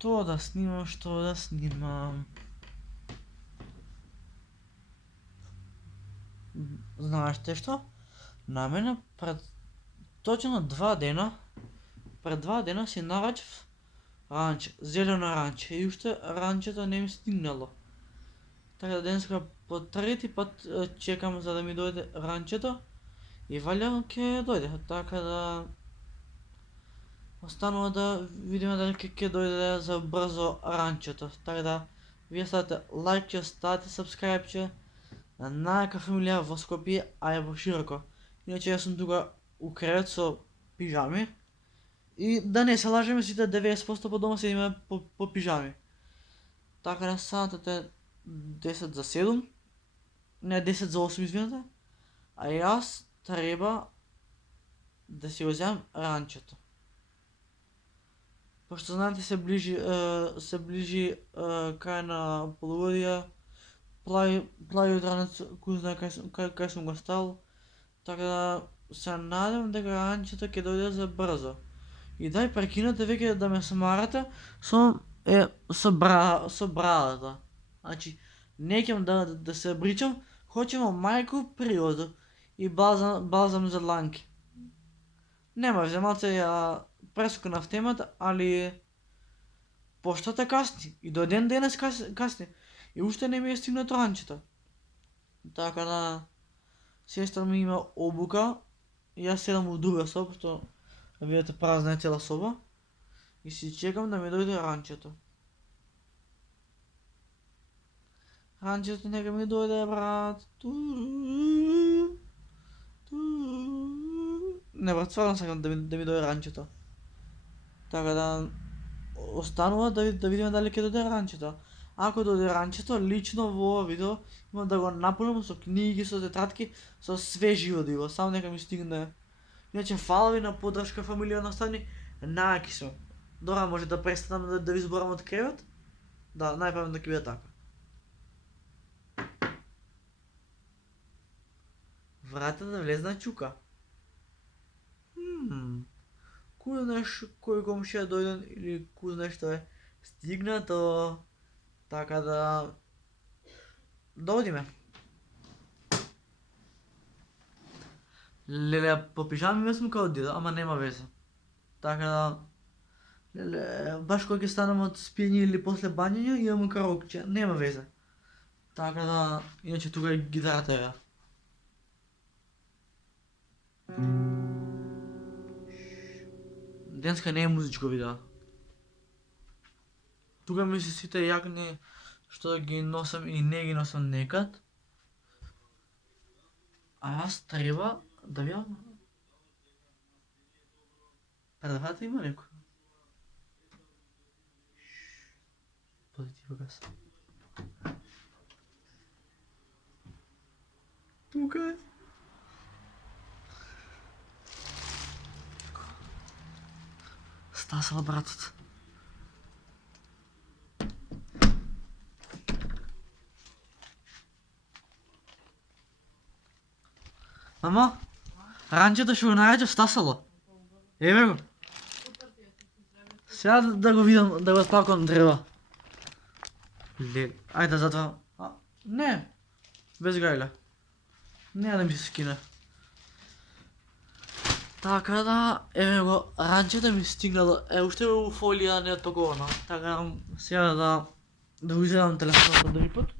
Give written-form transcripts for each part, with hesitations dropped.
Що да снимам? Знаете што? На мене точно 2 дена, пред 2 дена си нарачав зелено ранче и уште ранчето не ми стигнало. Така да денеска по трети пат чекам за да ми дојде ранчето и валја ќе дојде. Така да останува да видиме дали ќе дојде за брзо ранчето. Така да вие ставате лайкче, ставате сабскрајбче на најака фамилија во Скопје, а и во широко. Иначе јас сум тука у кревет со пижами и да не се лажеме, сите 90% по дома седиме по пижами. Така да саатот е 10 за 7, не 10 за 8 извинете, а јас треба да си го земам ранчето. Пошто знаете се ближи крај на полугодија, плави утранец, кој знае кај сум го стал, така да се надевам дека ранчето ќе дојде за брзо. И дај прекинете веќе да ме смарате со брадата. Значи, неќам да се бричам, хоќемо мајку природу и балзам за дланки. Нема веќе, малце ја прескокнав темата, али поштата касни и до ден денес касни и уште не ми е стигнато ранчето. Така да сестра ми има обука и јас седам у друга соба, што видите празна е цела соба и си чекам да ми дојде ранчето. Ранчето нека ми дојде, брат. Не, брат, стварно сакам да ми дојде ранчето. Така да останува да видиме дали ќе дојде ранчето. Ако дојде ранчето, лично во ова видео имам да го наполнам со книги, со тетратки, со све живо да има, само нека ми стигне. Иначе фала ви на поддршка фамилија настани, најаки сме. Добра, може да престанам да ви зборам од кревет? Да, најправилно ќе биде така. Вратата влезна чука. Кој знаеш кој комшија дојден или кој знаеш што е стигнато. Така да одиме. Леле, по пижами ме сум као дедо, ама нема везе. Така да леле, баш кога ќе станам од спиење или после бањење, имам карокче, нема везе. Така да, иначе тука е гитарата ја. Денска не е музичко видео. Тука ми се сите јакни што ги носам и не ги носам некад. А јас треба да видам. Предавата има некој. Позитива гас. Тука е. Стасала братот. Мамо, ранчето што го нараѓа стасало. Еве го. Сега да го видам, да го спакам древа. Ајде затоа. Не, без гајле. Не да ми се скине. Така да, еве го, ранчето ми стигнало, уште у фолија не отпаковано. Така сега да го изгледам телефонот од други пат.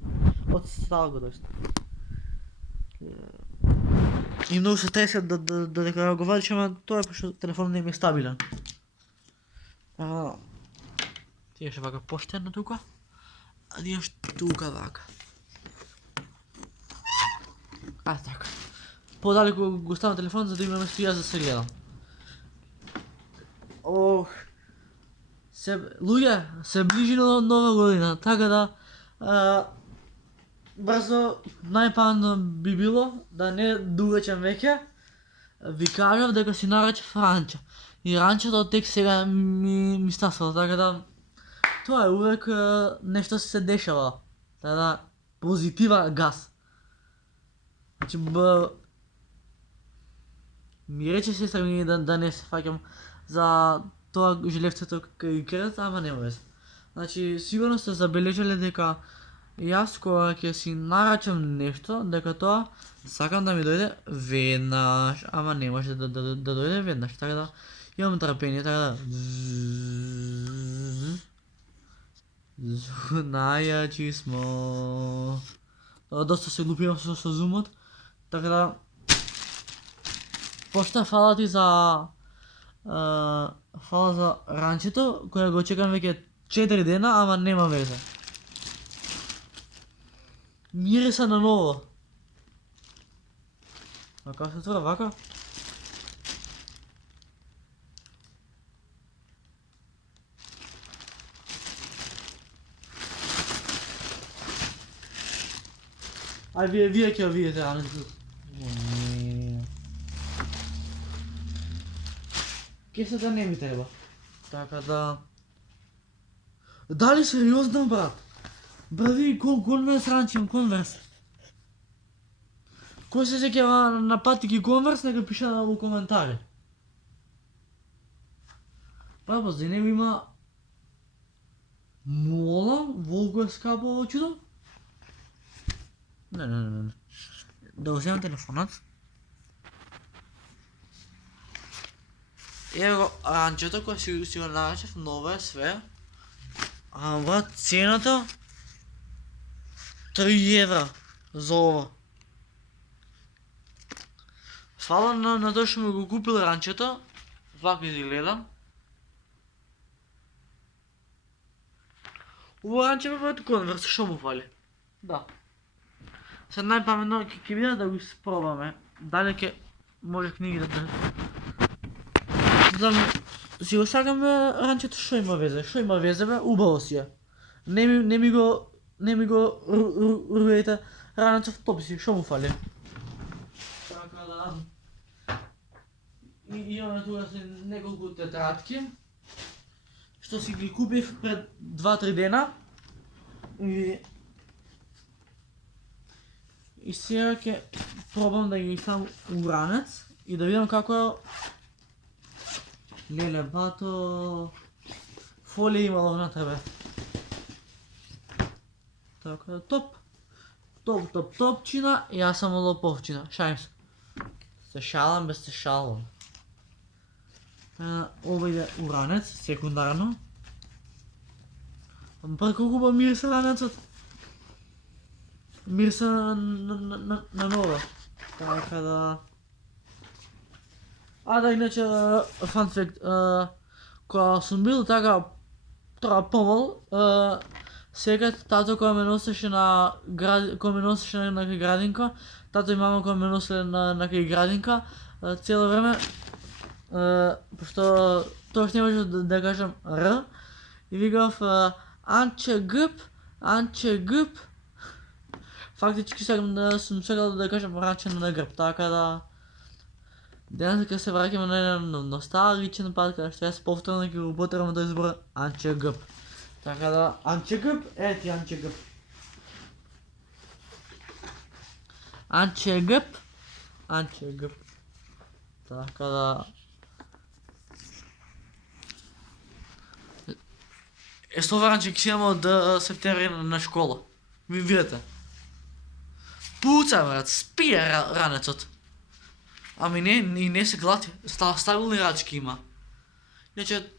Од стал го доста. И многу се тресе дека го вадиш, ама тоа е пошто телефонот не ми е стабилен. Тие ше вака поштено тука, а ние тука вака. Така. Подалеку го ставам телефон за да имам место јас да се гледам. Луѓе, се ближи нова година, така да брзо, најпаметно би било да не дугачам веќе. Ви кажав дека си нарачав ранче. И ранчето тек сега ми стасало, така да тоа е увек нешто се дешава. Така да позитива газ. Значи ми рече сестра ми да не се фаќам за тоа желевцето кај кревет, ама нема везе. Значи, сигурно сте забележале дека јас кога ќе си нарачам нешто, дека тоа сакам да ми дојде веднаш, ама не може да дојде веднаш, така да имам трпение, така да најачи смо. Доста се глупирам со зумот, така да пошта фала ти за фала за ранчето, која го чекам веќе 4 дена, ама нема везе. Мириса на ново. А како се отвора вака? Ај вие ќе видите ранчето. Кесата не ми треба. Така да... Дали сериозно, брат? Брави, конверс ранчим, конверс. Кој се сеќава на патики конверс, нека пише во коментари. Папа, за него има... Мола, волко е скапо во чудо? Не. Да вземам телефонот. Ево го ранчето кој си го нарачав, ново е све. Ама цената 3 евра за ова. Фала на тој што ми го купил ранчето, вака изгледа. Ово ранче бе конверс, што му фали? Да. Сега најпаметно ќе биде да го испробаме. Дали ќе може книги да си го сакам ранчето, што има везе? Што има везе бе? Убаво си е. Не ми го руете ранецов топ си, што му фали? Така да... Имаме тука си неколку тетрадки, што си ги купив пред 2-3 дена. И сега ќе пробам да ги ставам у ранец и да видам како е. Леле, бато... Фолија имало внатре бе. Така да, топчина, и јас сам лоповчина. Шалим се. Се шалам, без се шалам. Ова иде у ранец, секундарно. Па колку ба мириса ранецот. Мириса на нова. Така да... Да, иначе, фан факт, кога сум бил така помал, секад тато кога ме носеше на некоја градинка, тато и мама кога ме носеле на некоја градинка, цело време, пошто тоа не можев да кажам Р, и викав Анче гъп. Фактички сум сакал да кажам ранче на грб, така да... Денес ќе се враќаме на еден носталгичен пат, каде што јас повторно ќе го употребам тој збор Анче гъп. Така да, Анче гъп, ти Анче гъп. Анче гъп. Така да... Со ова ранче ќе си имаме од септември на школа. Ви видите. Пуца, брат, спие ранецот. Ами не се глати, стабилни рачки има. Иначе,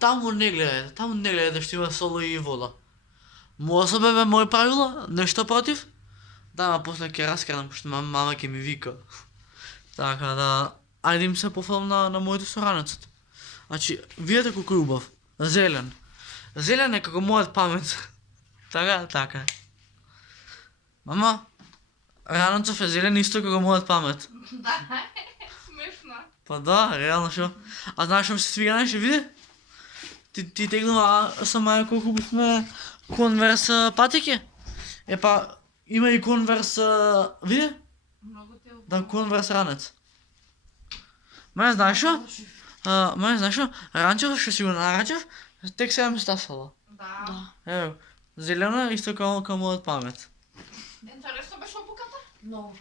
таму не гледајте да што има соло и вода. Може се бе мој правила, нешто против? Да, ама после ќе раскарам, пошто мама ќе ми вика. Така да, ајде им се пофалам на моето со ранецот. Значи, видите колку е убав. Зелен. Зелен е како мојот памет. Така е. Мама, ранецов е зелен исто како мојот памет. Да, смешно. Па да, реално шо. А знаеш што ми се свига најше, види? Ти тегнува со маја колку бивме конверс патики? Епа, има и конверс, види? Многу те Да, конверс ранец. Мене знаеш шо? Ранчето што си го нарачав, тек сега ми стасала. Да. Ево, зелено е исто како мојот памет. Интересно беше обуката? Много.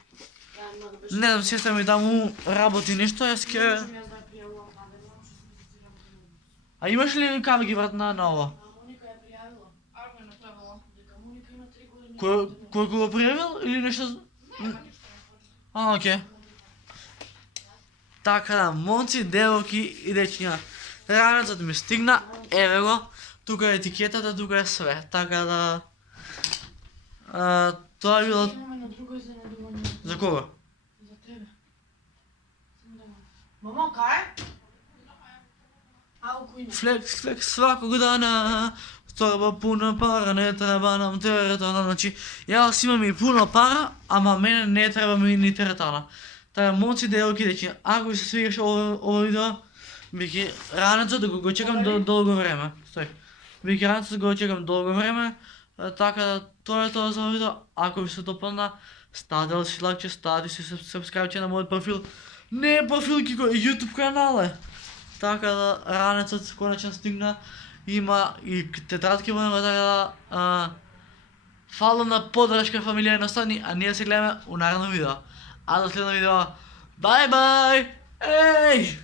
Много беше. Не знам, сестра ми таму работи нешто, јас ќе... Можем јас да ја пријавувам каде, што сме се работи. А имаш ли кавги брат на ова? Моника ја Кой го приявил или нещо? А, окей. Така да, момци, девойки и дечиња. Ранецот ми стигна, еве го. Тука е етикетата, тука е све. Така да... тоа е било... Имаме на друго изненадување. За кого? За тебе. Само да го- Мамо, кај? Ау, кој не? Флекс сваког дана, торба пуна пара, не треба нам теретана. Значи, јас имам и пуно пара, ама мене не треба ми ни теретана. Така, момци, девојки, дечиња, ако ви се свигаше ова видео, бики ранецот да го чекам долго време. Стој. Бики ранецот да го чекам долго време. Така да, тоа е тоа за видео. Ако ви се допадна, ставете си лайкче, ставете си сабскрајбче на мојот профил. Не е профил, кико е YouTube канал е. Така да, ранецот конечно стигна. Има и тетрадки во него, така да... Фала на подршка фамилија Едноставни, а ние се гледаме у наредно видео. А до следно видео, бај бај! Еј!